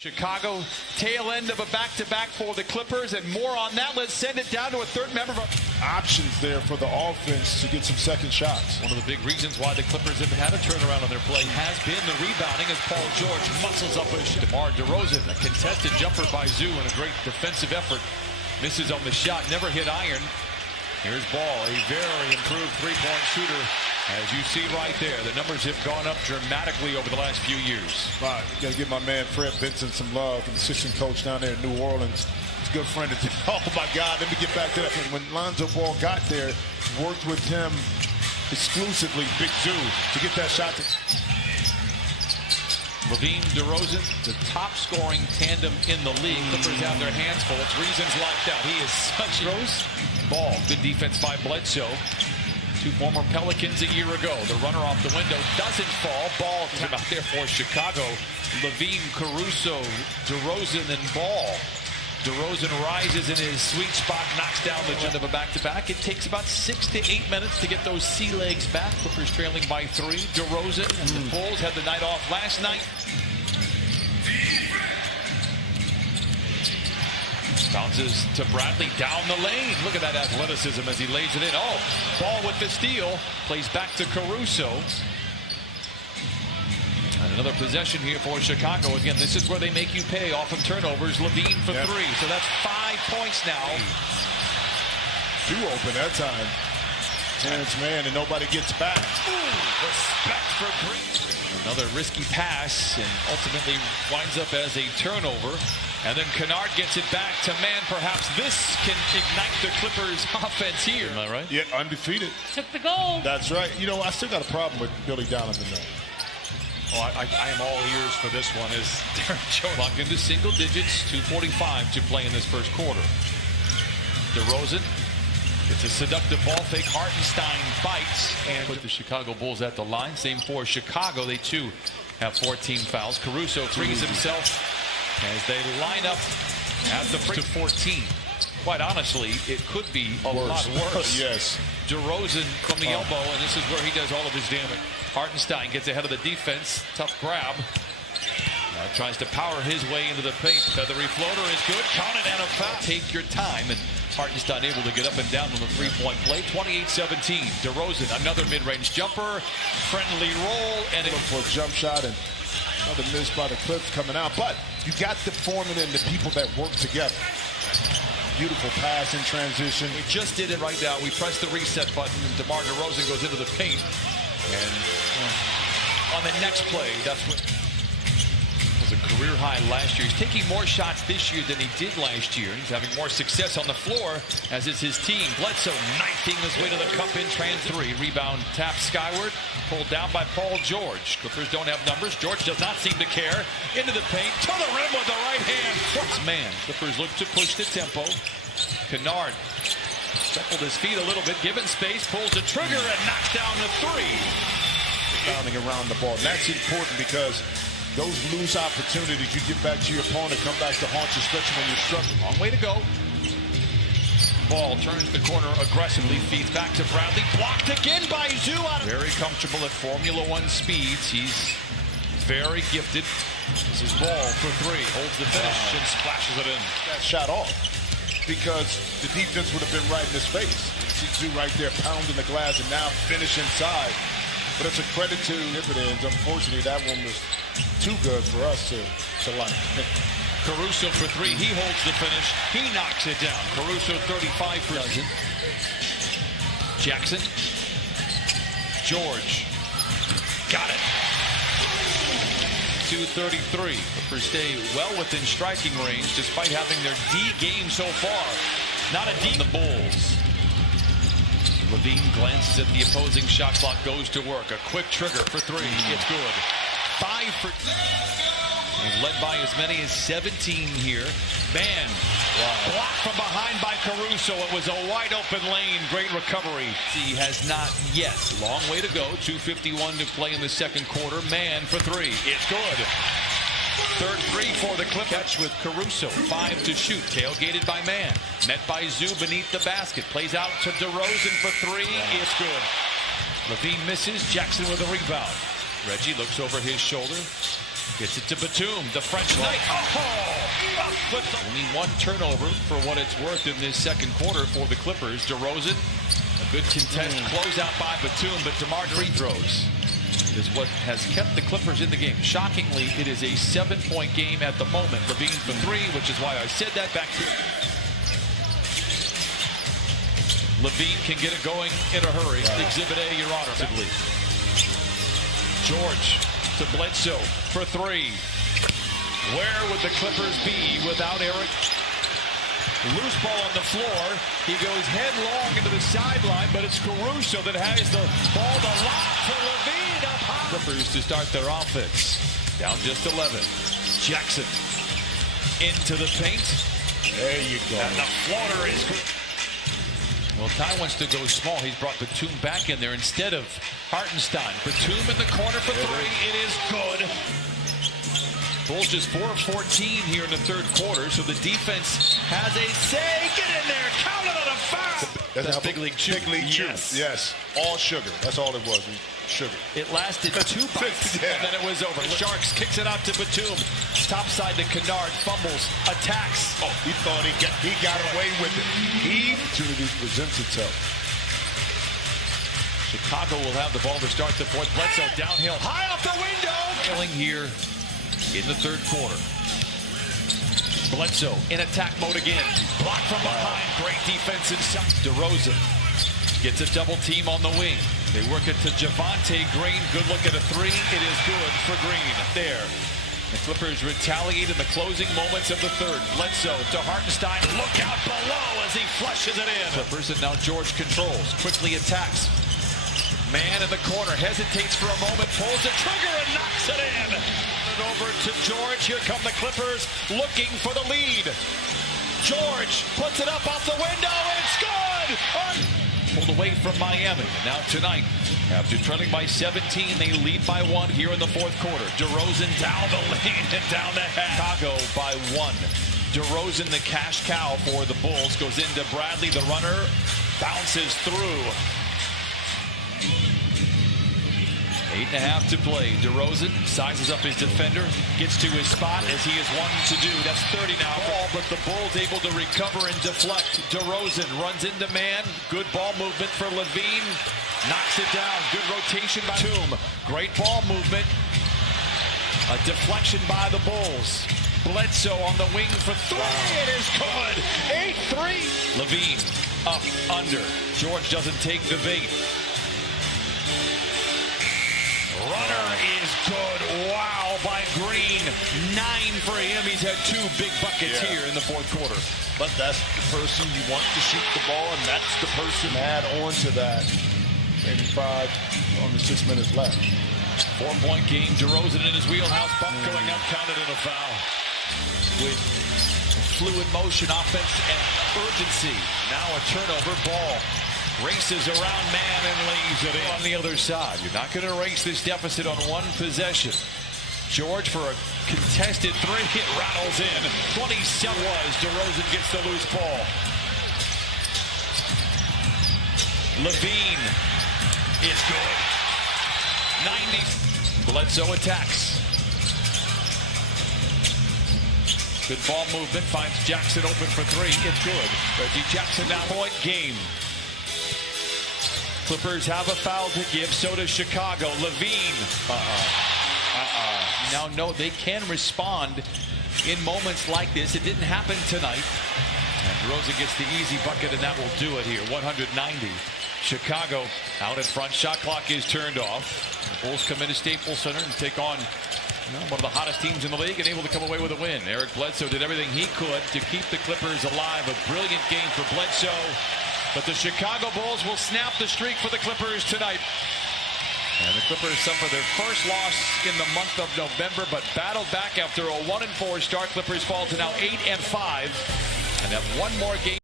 Chicago, tail end of a back-to-back for the Clippers, and more on that. Let's send it down to a third member. Options there for the offense to get some second shots. One of the big reasons why the Clippers have had a turnaround on their play has been the rebounding as Paul George muscles up a shot. DeMar DeRozan, a contested jumper by Zoo and a great defensive effort. Misses on the shot, never hit iron. Here's Ball, a very improved three-point shooter. As you see right there, the numbers have gone up dramatically over the last few years. Right, you got to give my man Fred Vincent some love, an assistant coach down there in New Orleans. He's a good friend of his. Oh my God, let me get back to that. When Lonzo Ball got there, worked with him exclusively, Big Zoo, to get that shot. LaVine, DeRozan, the top scoring tandem in the league. Clippers have their hands full. It's reasons like that. He is such Rose. Ball, good defense by Bledsoe. Two former Pelicans a year ago. The runner off the window doesn't fall. Ball came out there for Chicago. LaVine, Caruso, DeRozan, and Ball. DeRozan rises in his sweet spot, knocks down the end of a back-to-back. It takes about 6 to 8 minutes to get those sea legs back. Clippers trailing by 3. DeRozan and the Bulls had the night off last night. Bounces to Bradley down the lane. Look at that athleticism as he lays it in. Oh, Ball with the steal. Plays back to Caruso. And another possession here for Chicago. Again, this is where they make you pay off of turnovers. LaVine for 3. So that's 5 points now. Too open that time. Terrence Mann, and nobody gets back. Ooh, respect for Green. Another risky pass, and ultimately winds up as a turnover. And then Kennard gets it back to Mann. Perhaps this can ignite the Clippers' offense here. Am I right? Yeah, undefeated. Took the goal. That's right. You know, I still got a problem with Billy Donovan, though. Oh, I am all ears for this one. As Derek Jones locked into single digits, 2:45 to play in this first quarter. DeRozan. It's a seductive ball fake. Hartenstein bites and put the Chicago Bulls at the line. Same for Chicago. They too have 14 fouls. Caruso frees himself as they line up at the free to 14. Quite honestly, it could be a lot worse. Yes. DeRozan from the elbow, and this is where he does all of his damage. Hartenstein gets ahead of the defense. Tough grab. Now tries to power his way into the paint. Feathery floater is good. Count it and a foul. Take your time. And Hartenstein able to get up and down on the three-point play. 28-17. DeRozan, another mid-range jumper. Friendly roll. And it for a jump shot, and another miss by the Clips coming out. But you got the formula and the people that work together. Beautiful pass in transition. We just did it right now. We press the reset button, and DeMar DeRozan goes into the paint. And on the next play, that's what was a career high last year. He's taking more shots this year than he did last year. He's having more success on the floor, as is his team. Bledsoe knifing his way to the cup in trans 3. Rebound tapped skyward, pulled down by Paul George. Clippers don't have numbers. George does not seem to care. Into the paint, to the rim with the right hand. Man, Clippers look to push the tempo. Kennard shuffled his feet a little bit, given space, pulls the trigger and knocks down the 3. Bounding around the ball. And that's important because those loose opportunities, you get back to your opponent, come back to haunt you, especially when you're struggling. Long way to go. Ball turns the corner aggressively, feeds back to Bradley. Blocked again by Zoo. Very comfortable at Formula One speeds. He's very gifted. This is Ball for 3. Holds the finish and splashes it in. That shot off because the defense would have been right in his face. You see Zoo right there pounding the glass and now finish inside. But it's a credit to dividends. Unfortunately, that one was too good for us to like. Caruso for 3. He holds the finish. He knocks it down. Caruso 35%. Jackson. George. Got it. 2:33. Clippers stay well within striking range despite having their D game so far. Not a D in the Bulls. LaVine glances at the opposing shot clock, goes to work. A quick trigger for 3. It's good. 5 for... He's led by as many as 17 here. Man, blocked from behind by Caruso. It was a wide open lane. Great recovery. He has not yet. Long way to go. 2:51 to play in the second quarter. Man for 3. It's good. Third 3 for the Clippers. Catch with Caruso. 5 to shoot. Tailgated by Mann. Met by Zoo beneath the basket. Plays out to DeRozan for 3. It's good. LaVine misses. Jackson with a rebound. Reggie looks over his shoulder. Gets it to Batum, the French Knight. Only one turnover for what it's worth in this second quarter for the Clippers. DeRozan, a good contest closeout by Batum, but DeMar free throws is what has kept the Clippers in the game. Shockingly, it is a 7-point game at the moment. LaVine for three, which is why I said that. Back to LaVine can get it going in a hurry. Exhibit A, Your Honor. George to Bledsoe for three. Where would the Clippers be without Eric? Loose ball on the floor. He goes headlong into the sideline, but it's Caruso that has the ball to lob to LaVine up high. Clippers to start their offense. Down just 11. Jackson into the paint. There you go. And the floater is good. Well, Ty wants to go small. He's brought Batum back in there instead of Hartenstein. Batum in the corner for three. It is good. Bulls just 4 of 14 here in the third quarter, so the defense has a say. Get in there. Count it on a foul. That's Big League Chew. Big League Chew. Yes. All sugar. That's all it was. Sugar. It lasted 2 bites, and then it was over. Sharks kicks it out to Batum. Topside to Kennard. Fumbles. Attacks. Oh, he thought he got away with it. He opportunity presents itself. Chicago will have the ball to start the fourth. Bledsoe downhill. High off the window. Killing here in the third quarter. Bledsoe in attack mode again. Blocked from behind. Great defense inside. DeRozan gets a double team on the wing. They work it to Javonte Green. Good look at a three. It is good for Green. There. The Clippers retaliate in the closing moments of the third. Bledsoe to Hartenstein. Look out below as he flushes it in. Clippers, and now George controls. Quickly attacks. Man in the corner. Hesitates for a moment. Pulls the trigger and knocks it in. Over to George. Here come the Clippers looking for the lead. George puts it up off the window. It's good. Pulled away from Miami. And now tonight, after trailing by 17, they lead by 1 here in the fourth quarter. DeRozan down the lane and down the half. Chicago by 1. DeRozan, the cash cow for the Bulls, goes into Bradley, the runner, bounces through. 8.5 to play. DeRozan sizes up his defender, gets to his spot as he has one to do. That's 30 now. Ball, but the Bulls able to recover and deflect. DeRozan runs into man. Good ball movement for LaVine. Knocks it down. Good rotation by Batum. Great ball movement. A deflection by the Bulls. Bledsoe on the wing for three. It is good. 8-3. LaVine up, under. George doesn't take the bait. Runner is good. Wow, by Green. 9 for him. He's had 2 big buckets here in the fourth quarter. But that's the person you want to shoot the ball, and that's the person add on to that. Maybe 5 on the 6 minutes left. 4-point game. DeRozan in his wheelhouse. Buck going up, counted in a foul. With fluid motion, offense, and urgency. Now a turnover ball. Races around man and lays it in on the other side. You're not going to erase this deficit on one possession. George for a contested three. It rattles in. 27 was. DeRozan gets the loose ball. LaVine is good. 90. Bledsoe attacks. Good ball movement. Finds Jackson open for three. It's good. Reggie Jackson now point game. Clippers have a foul to give, so does Chicago. LaVine. Now, no, they can respond in moments like this. It didn't happen tonight. And DeRozan gets the easy bucket, and that will do it here. 190. Chicago out in front. Shot clock is turned off. The Bulls come into Staples Center and take on one of the hottest teams in the league and able to come away with a win. Eric Bledsoe did everything he could to keep the Clippers alive. A brilliant game for Bledsoe. But the Chicago Bulls will snap the streak for the Clippers tonight. And the Clippers suffer their first loss in the month of November, but battled back after a 1-4 start. Clippers fall to now 8-5 and have one more game.